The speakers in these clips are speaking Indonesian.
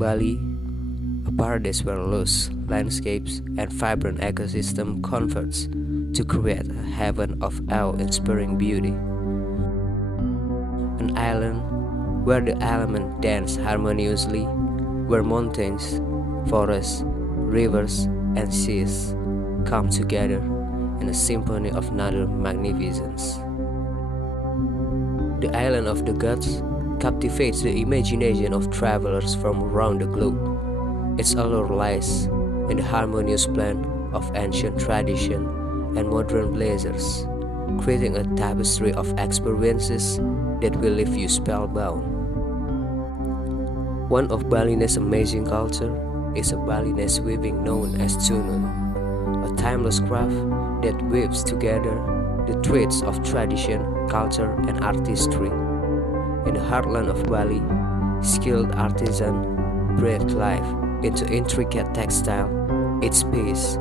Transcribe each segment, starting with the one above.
Bali, a paradise where lush landscapes and vibrant ecosystem converge to create a heaven of awe-inspiring beauty. An island where the elements dance harmoniously, where mountains, forests, rivers, and seas come together in a symphony of natural magnificence. The island of the gods captivates the imagination of travelers from around the globe. Its allure lies in the harmonious blend of ancient tradition and modern pleasures, creating a tapestry of experiences that will leave you spellbound. One of Balinese amazing culture is a Balinese weaving known as Tunun, a timeless craft that weaves together the threads of tradition, culture, and artistry. In the heartland of Bali, skilled artisans breathe life into intricate textile, each piece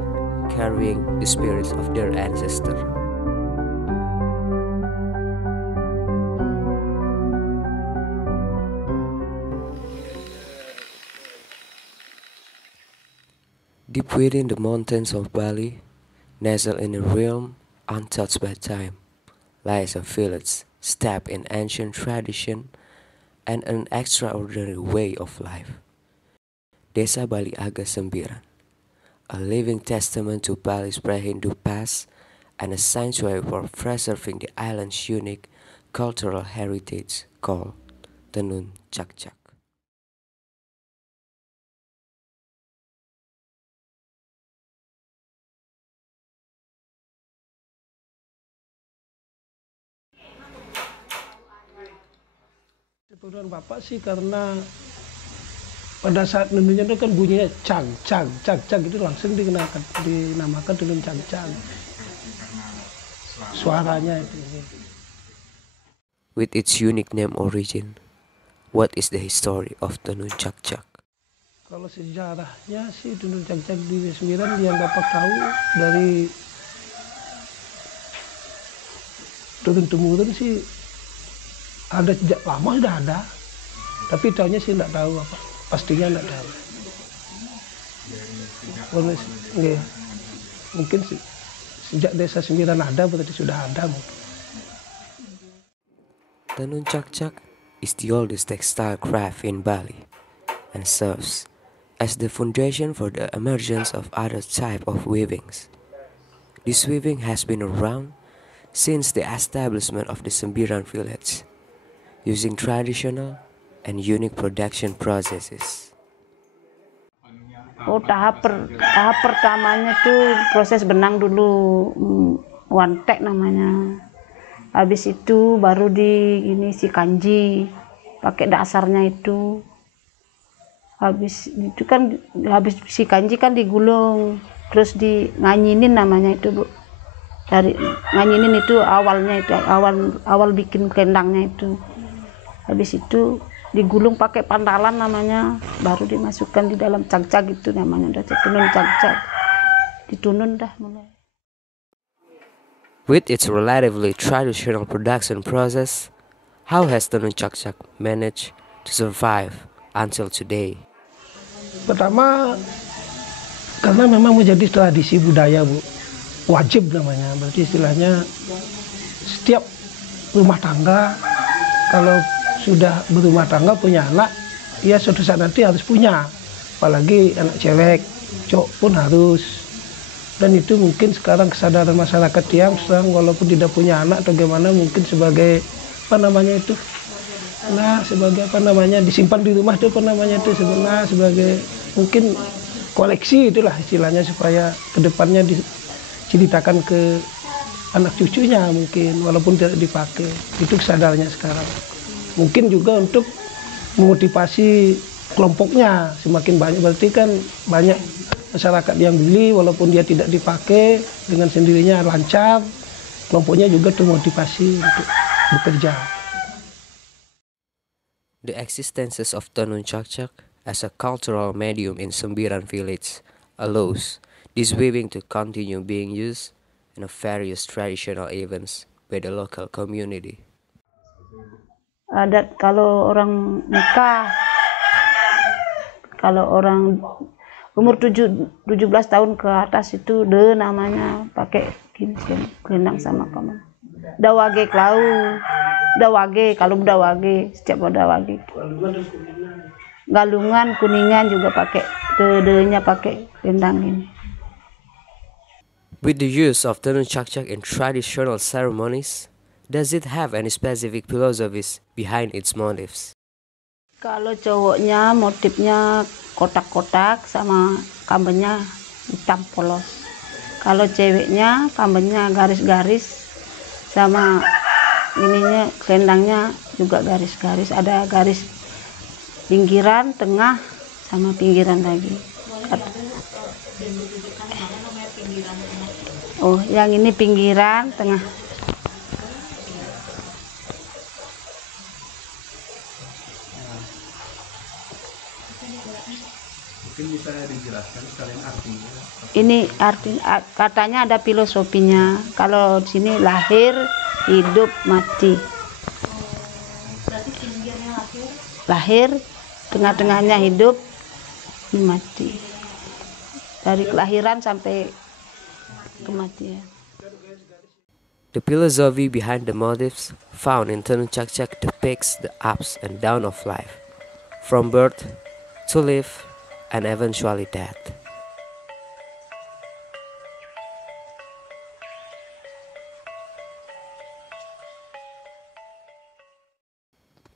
carrying the spirits of their ancestors. Deep within the mountains of Bali, nestled in a realm untouched by time, lies a village steeped in ancient tradition and an extraordinary way of life. Desa Bali Aga Sembiran, a living testament to Bali's pre-Hindu past and a sanctuary for preserving the island's unique cultural heritage called Tenun Cakcak. Keturunan Bapak sih karena pada saat nununnya itu kan bunyinya cang, cang, cang, cang itu langsung dinamakan tenun cang, cang. Suaranya itu. With its unique name origin, what is the history of Tenun Cakcak? Kalau sejarahnya sih tenun cang, cang di Sembilan yang Bapak tahu dari turun-temurun sih ada sejak lama sudah ada, tapi tahunya sih nggak tahu apa, pastinya nggak tahu. Mungkin sejak Desa Sembilan ada berarti sudah ada mungkin. Tenun Cakcak is the oldest textile craft in Bali and serves as the foundation for the emergence of other type of weavings. This weaving has been around since the establishment of the Sembiran village, using traditional and unique production processes. Tahap pertamanya tuh proses benang dulu, wantek namanya. Habis itu baru si kanji, pakai dasarnya itu. Habis itu kan si kanji kan digulung, terus nganyinin namanya itu, Bu. Dari nganyinin itu awalnya itu awal bikin kendangnya itu. Habis itu digulung pakai pantalan namanya, baru dimasukkan di dalam cak-cak itu namanya, udah tenun cak-cak, ditunun dah mulai. With its relatively traditional production process, how has Tenun Cakcak managed to survive until today? Pertama, karena memang menjadi tradisi budaya, Bu, wajib namanya, berarti istilahnya setiap rumah tangga kalau sudah berumah tangga punya anak, ya suatu saat nanti harus punya, apalagi anak cewek, cowok pun harus. Dan itu mungkin sekarang kesadaran masyarakat yang sekarang walaupun tidak punya anak atau gimana, mungkin sebagai disimpan di rumah itu sebenarnya sebagai mungkin koleksi itulah istilahnya, supaya kedepannya diceritakan ke anak cucunya mungkin walaupun tidak dipakai. Itu kesadarannya sekarang. Mungkin juga untuk memotivasi kelompoknya semakin banyak, berarti kan banyak masyarakat yang beli walaupun dia tidak dipakai, dengan sendirinya lancar, kelompoknya juga termotivasi untuk bekerja. The existence of Tenun Cakcak as a cultural medium in Sembiran village allows this weaving to continue being used in various traditional events by the local community. Adat kalau orang nikah Kalau orang umur 17 tahun ke atas itu namanya pakai gelendang sama paman. Dawage klau, dawage kalau dawage setiap dawage. Galungan kuningan juga pakai nya pakai gelendang ini. With the use of tenun cakcak in traditional ceremonies, does it have any specific philosophies behind its motifs? Kalau cowoknya motifnya kotak-kotak sama kambennya hitam polos. Kalau ceweknya kambennya garis-garis sama ininya selendangnya juga garis-garis, ada garis pinggiran, tengah sama pinggiran lagi. Oh, yang ini pinggiran, tengah. Mungkin bisa dijelaskan sekalian artinya. Ini katanya ada filosofinya. Kalau di sini lahir, hidup, mati. Lahir, tengah-tengahnya hidup, mati. Dari kelahiran sampai kematian. The philosophy behind the motifs found in tenun cakcak depicts the ups and downs of life, from birth to live and eventually death.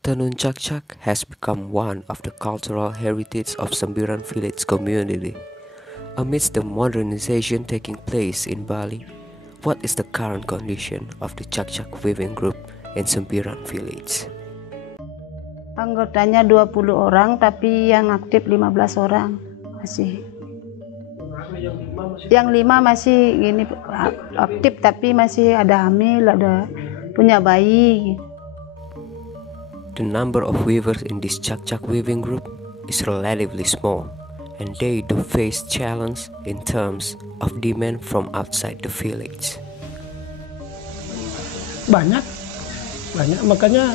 Tenun cakcak has become one of the cultural heritage of Sembiran village community. Amidst the modernization taking place in Bali, what is the current condition of the cakcak weaving group in Sembiran village? Anggotanya 20 orang, tapi yang aktif 15 orang masih. Yang 5 masih gini aktif, tapi masih ada hamil, ada punya bayi. The number of weavers in this cakcak weaving group is relatively small, and they do face challenge in terms of demand from outside the village. Banyak, makanya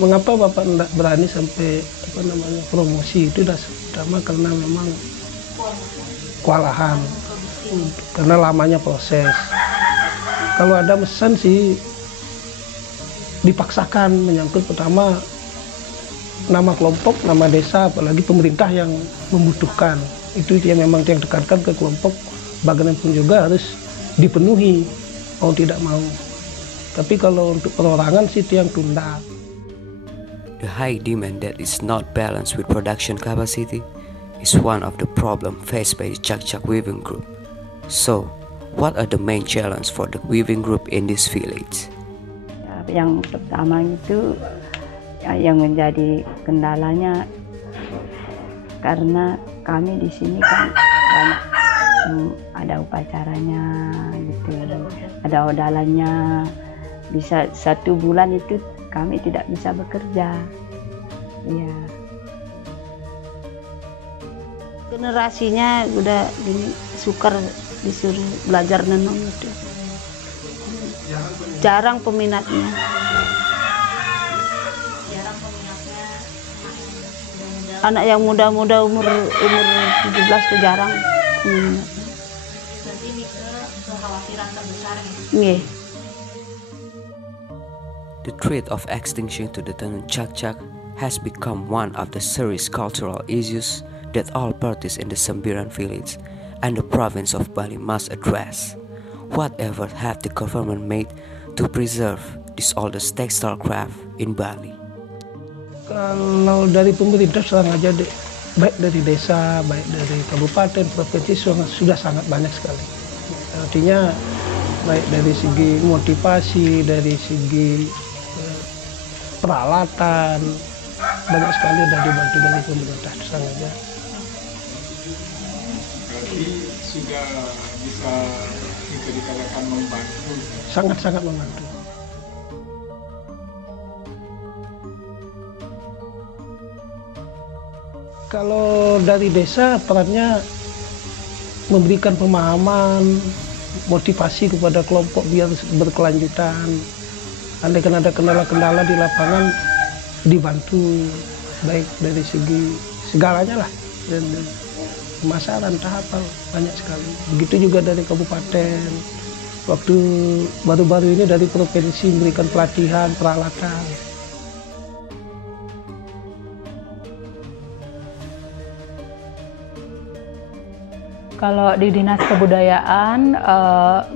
mengapa Bapak tidak berani sampai promosi itu pertama karena memang kewalahan, karena lamanya proses. Kalau ada pesan sih dipaksakan, menyangkut pertama nama kelompok, nama desa, apalagi pemerintah yang membutuhkan. Itu yang memang yang tekankan ke kelompok, bagaimanapun juga harus dipenuhi, mau tidak mau. Tapi kalau untuk perorangan sih itu yang tunda. The high demand that is not balanced with production capacity is one of the problems faced by the cakcak weaving group. So, what are the main challenges for the weaving group in this village? Yang pertama itu yang menjadi kendalanya karena kami di sini kan banyak ada upacaranya gitu, ada odalannya. Bisa 1 bulan itu kami tidak bisa bekerja. Ya. Generasinya udah sukar disuruh belajar nenun itu. Jarang peminatnya. Anak yang muda-muda umur 17 itu jarang peminatnya. Berarti ini kekhawatiran terbesar gitu. Nggih. The threat of extinction to the tenun cakcak has become one of the serious cultural issues that all parties in the Sembiran village and the province of Bali must address. Whatever have the government made to preserve this oldest textile craft in Bali? Kalau dari pemerintah serang aja deh, baik dari desa, baik dari kabupaten, provinsi sudah sangat banyak sekali. Artinya baik dari segi motivasi, dari segi peralatan, banyak sekali sudah dibantu dari pemerintah serang aja. Berarti sudah bisa dikatakan membantu. Sangat-sangat membantu. Kalau dari desa perannya memberikan pemahaman, motivasi kepada kelompok biar berkelanjutan. Andai kan ada kendala-kendala di lapangan dibantu, baik dari segi segalanya lah. Dan pemasaran, tahapan banyak sekali. Begitu juga dari kabupaten. Waktu baru-baru ini dari provinsi memberikan pelatihan, peralatan. Kalau di Dinas Kebudayaan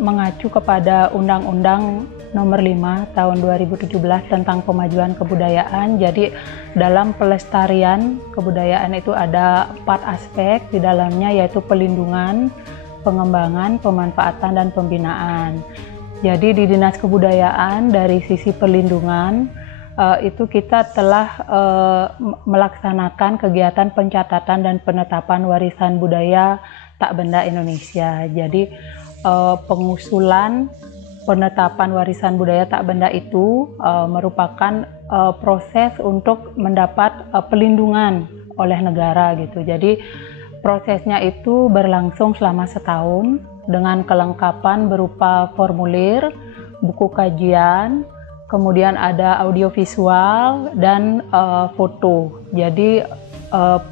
mengacu kepada Undang-Undang Nomor 5 Tahun 2017 tentang Pemajuan Kebudayaan. Jadi dalam pelestarian kebudayaan itu ada 4 aspek di dalamnya, yaitu pelindungan, pengembangan, pemanfaatan, dan pembinaan. Jadi di Dinas Kebudayaan dari sisi perlindungan itu kita telah melaksanakan kegiatan pencatatan dan penetapan warisan budaya tak benda Indonesia. Jadi pengusulan penetapan warisan budaya tak benda itu merupakan proses untuk mendapat pelindungan oleh negara gitu. Jadi prosesnya itu berlangsung selama setahun dengan kelengkapan berupa formulir, buku kajian, kemudian ada audiovisual dan foto. Jadi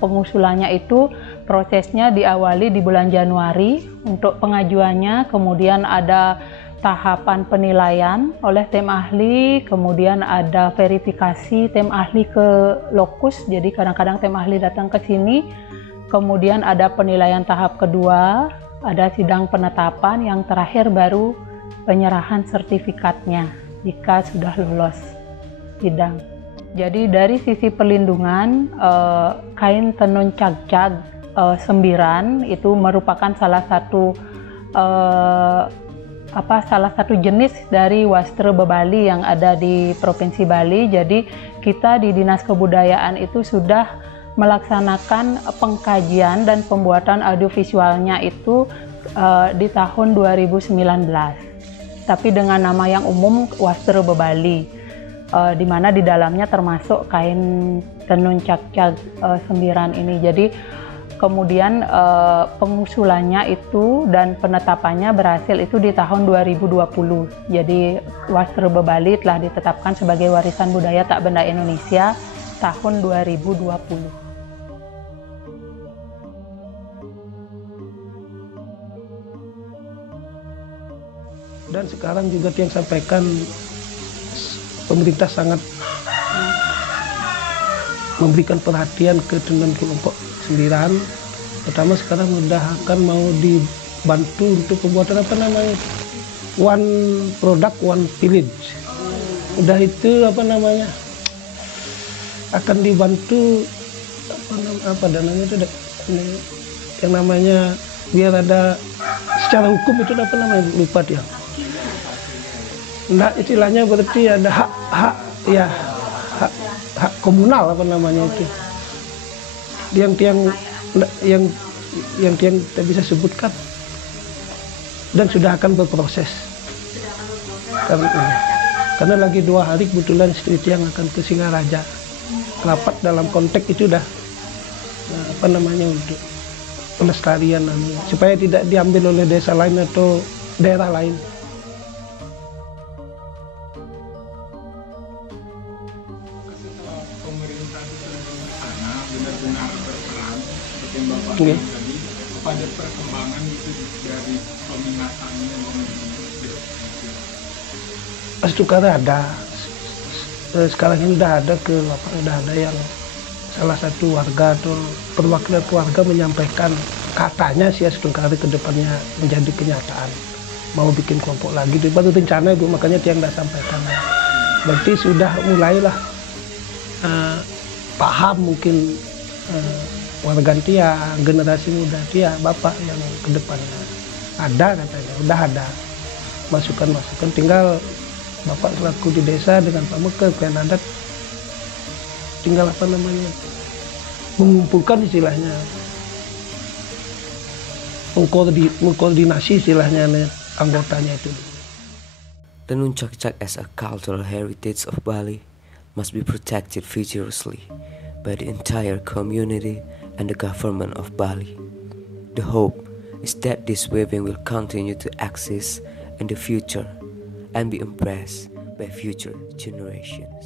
pengusulannya itu prosesnya diawali di bulan Januari untuk pengajuannya, kemudian ada tahapan penilaian oleh tim ahli, kemudian ada verifikasi tim ahli ke lokus, jadi kadang-kadang tim ahli datang ke sini, kemudian ada penilaian tahap kedua, ada sidang penetapan, yang terakhir baru penyerahan sertifikatnya jika sudah lolos sidang. Jadi dari sisi perlindungan, kain tenun cagcag sembiran itu merupakan salah satu jenis dari wastra bebali yang ada di Provinsi Bali. Jadi kita di Dinas Kebudayaan itu sudah melaksanakan pengkajian dan pembuatan audiovisualnya itu di tahun 2019. Tapi dengan nama yang umum wastra bebali, di mana di dalamnya termasuk kain tenun cagcag sembiran ini. Jadi kemudian pengusulannya itu dan penetapannya berhasil itu di tahun 2020. Jadi wastra bebali telah ditetapkan sebagai warisan budaya tak benda Indonesia tahun 2020. Dan sekarang juga yang sampaikan, pemerintah sangat memberikan perhatian ke tenun kelompok sembiran. Pertama sekarang sudah akan mau dibantu untuk pembuatan one product one village. Udah itu akan dibantu yang namanya biar ada secara hukum itu lupa dia. Nah, istilahnya berarti ada hak komunal itu. Yang tidak bisa sebutkan dan sudah akan berproses. Karena lagi 2 hari kebetulan istri yang akan ke Singaraja. Rapat dalam konteks itu dah untuk pelestarian supaya tidak diambil oleh desa lain atau daerah lain. Benar-benar berperan seperti yang Bapak Okay. tadi pada perkembangan itu dari peminatannya. Sekarang ada, sekarang ini udah ada yang salah satu warga atau perwakilan keluarga menyampaikan katanya sih sekarang ke depannya menjadi kenyataan mau bikin kelompok lagi. Itu baru rencana itu, makanya tiang tidak sampaikan. Berarti sudah mulailah paham mungkin warga Tiang, generasi muda Tiang, Bapak yang kedepannya ada katanya, udah ada masukan-masukan, tinggal Bapak selaku di desa dengan Pak Mekar, Klan Adat tinggal mengumpulkan istilahnya, mengkoordinasi istilahnya anggotanya itu. Tenun cagcag as a cultural heritage of Bali must be protected vigorously by the entire community and the government of Bali. The hope is that this weaving will continue to exist in the future and be embraced by future generations.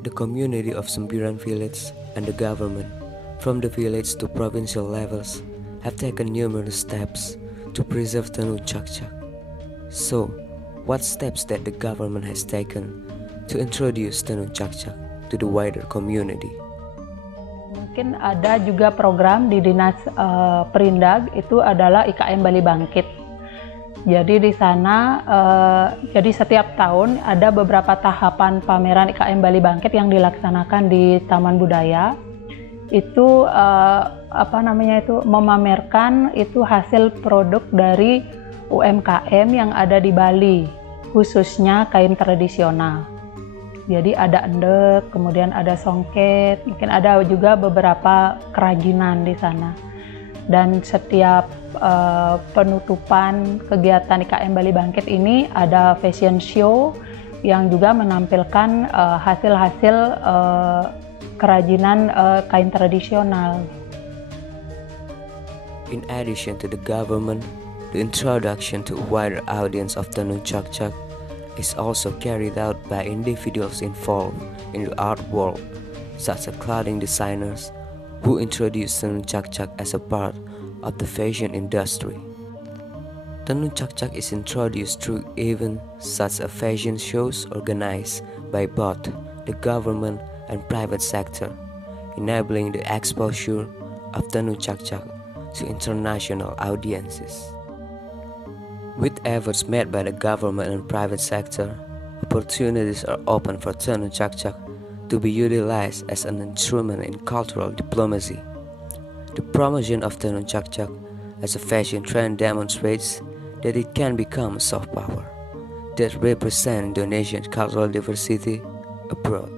The community of Sembiran village and the government, from the village to provincial levels, have taken numerous steps to preserve Tenun Cakcak. So, what steps that the government has taken to introduce Tenun Cakcak to the wider community? Mungkin ada juga program di Dinas Perindag, itu adalah IKM Bali Bangkit. Jadi di sana, jadi setiap tahun ada beberapa tahapan pameran IKM Bali Bangkit yang dilaksanakan di Taman Budaya. Itu memamerkan itu hasil produk dari UMKM yang ada di Bali, khususnya kain tradisional. Jadi ada endek, kemudian ada songket, mungkin ada juga beberapa kerajinan di sana. Dan setiap penutupan kegiatan IKM Bali Bangkit ini ada fashion show yang juga menampilkan hasil-hasil kerajinan kain tradisional. In addition to the government, the introduction to a wider audience of Tenun Cakcak is also carried out by individuals involved in the art world, such as clothing designers who introduce Tenun Cakcak as a part of the fashion industry. Tenun Cakcak is introduced through events such as fashion shows organized by both the government and private sector, enabling the exposure of Tenun Cakcak to international audiences. With efforts made by the government and private sector, opportunities are open for Tenun Cakcak to be utilized as an instrument in cultural diplomacy. The promotion of Tenun Cakcak as a fashion trend demonstrates that it can become a soft power that represents Indonesian cultural diversity abroad.